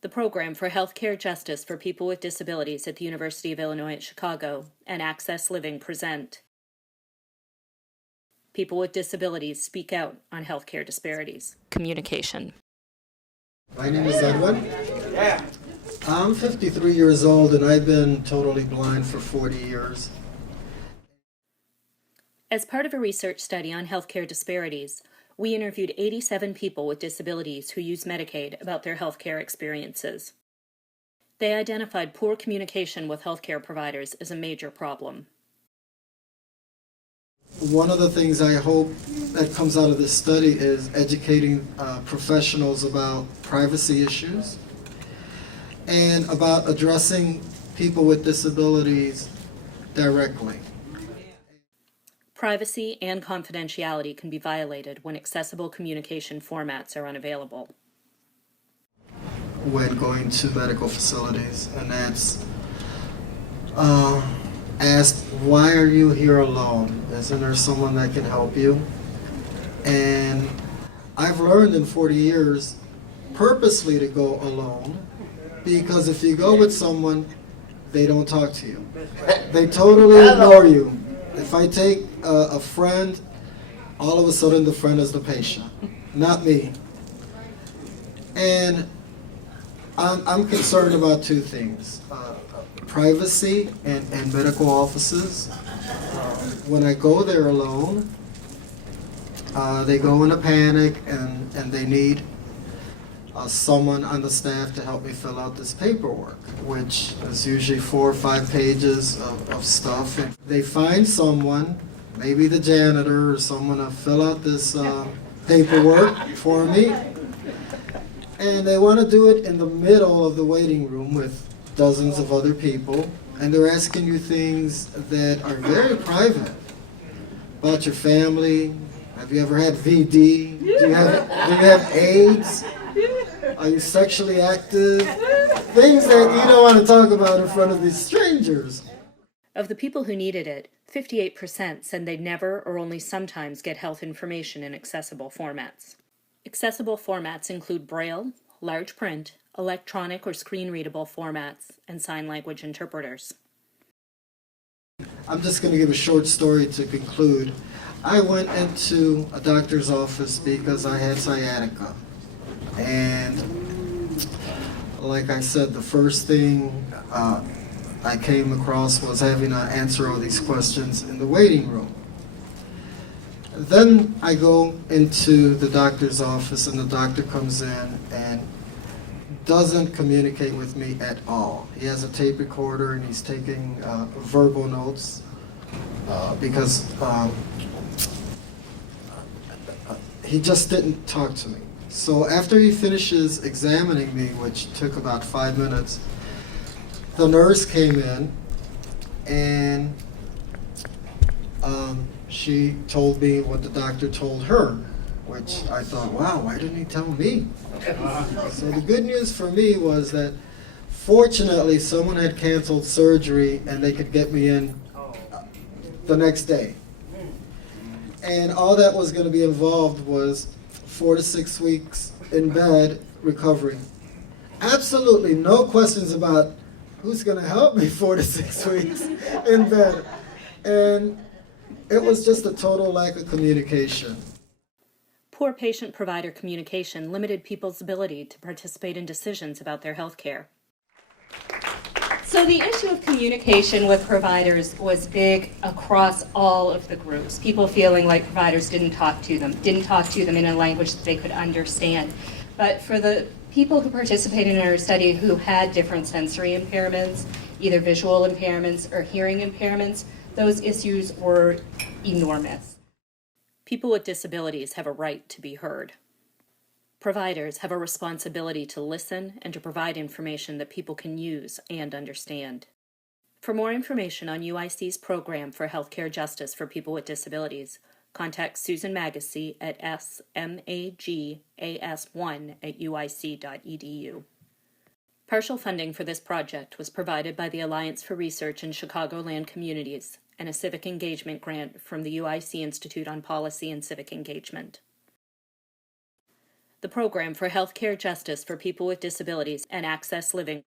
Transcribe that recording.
the Program for Healthcare Justice for People with Disabilities at the University of Illinois at Chicago and Access Living present People with Disabilities Speak Out on Healthcare Disparities. Communication. My name is Edwin. I'm 53 years old and I've been totally blind for 40 years. As part of a research study on healthcare disparities, we interviewed 87 people with disabilities who use Medicaid about their healthcare experiences. They identified poor communication with healthcare providers as a major problem. One of the things I hope that comes out of this study is educating professionals about privacy issues and about addressing people with disabilities directly. Privacy and confidentiality can be violated when accessible communication formats are unavailable. When going to medical facilities, and that's asked, why are you here alone? Isn't there someone that can help you? And I've learned in 40 years purposely to go alone, because if you go with someone, they don't talk to you. They totally ignore you. If I take a friend, all of a sudden the friend is the patient, not me. And I'm concerned about two things. Privacy and medical offices. When I go there alone, they go in a panic and they need someone on the staff to help me fill out this paperwork, which is usually 4 or 5 pages of stuff. And they find someone, maybe the janitor or someone, to fill out this paperwork for me. And they want to do it in the middle of the waiting room with dozens of other people, and they're asking you things that are very private about your family. Have you ever had VD? Do you have AIDS? Are you sexually active? Things that you don't want to talk about in front of these strangers. Of the people who needed it, 58% said they'd never or only sometimes get health information in accessible formats. Accessible formats include Braille, large print, electronic or screen-readable formats, and sign language interpreters. I'm just going to give a short story to conclude. I went into a doctor's office because I had sciatica. And like I said, the first thing I came across was having to answer all these questions in the waiting room. Then I go into the doctor's office and the doctor comes in and doesn't communicate with me at all. He has a tape recorder and he's taking verbal notes because he just didn't talk to me. So after he finishes examining me, which took about 5 minutes, the nurse came in and she told me what the doctor told her, which I thought, wow, why didn't he tell me? So the good news for me was that fortunately someone had canceled surgery and they could get me in the next day. And all that was going to be involved was 4 to 6 weeks in bed recovering. Absolutely no questions about who's going to help me 4 to 6 weeks in bed. And it was just a total lack of communication. Poor patient-provider communication limited people's ability to participate in decisions about their health care. So the issue of communication with providers was big across all of the groups. People feeling like providers didn't talk to them in a language that they could understand. But for the people who participated in our study who had different sensory impairments, either visual impairments or hearing impairments, those issues were enormous. People with disabilities have a right to be heard. Providers have a responsibility to listen and to provide information that people can use and understand. For more information on UIC's Program for Healthcare Justice for People with Disabilities, contact Susan Magacy at smagas1@uic.edu. Partial funding for this project was provided by the Alliance for Research in Chicagoland Communities and a civic engagement grant from the UIC Institute on Policy and Civic Engagement. the Program for Healthcare Justice for People with Disabilities and Access Living.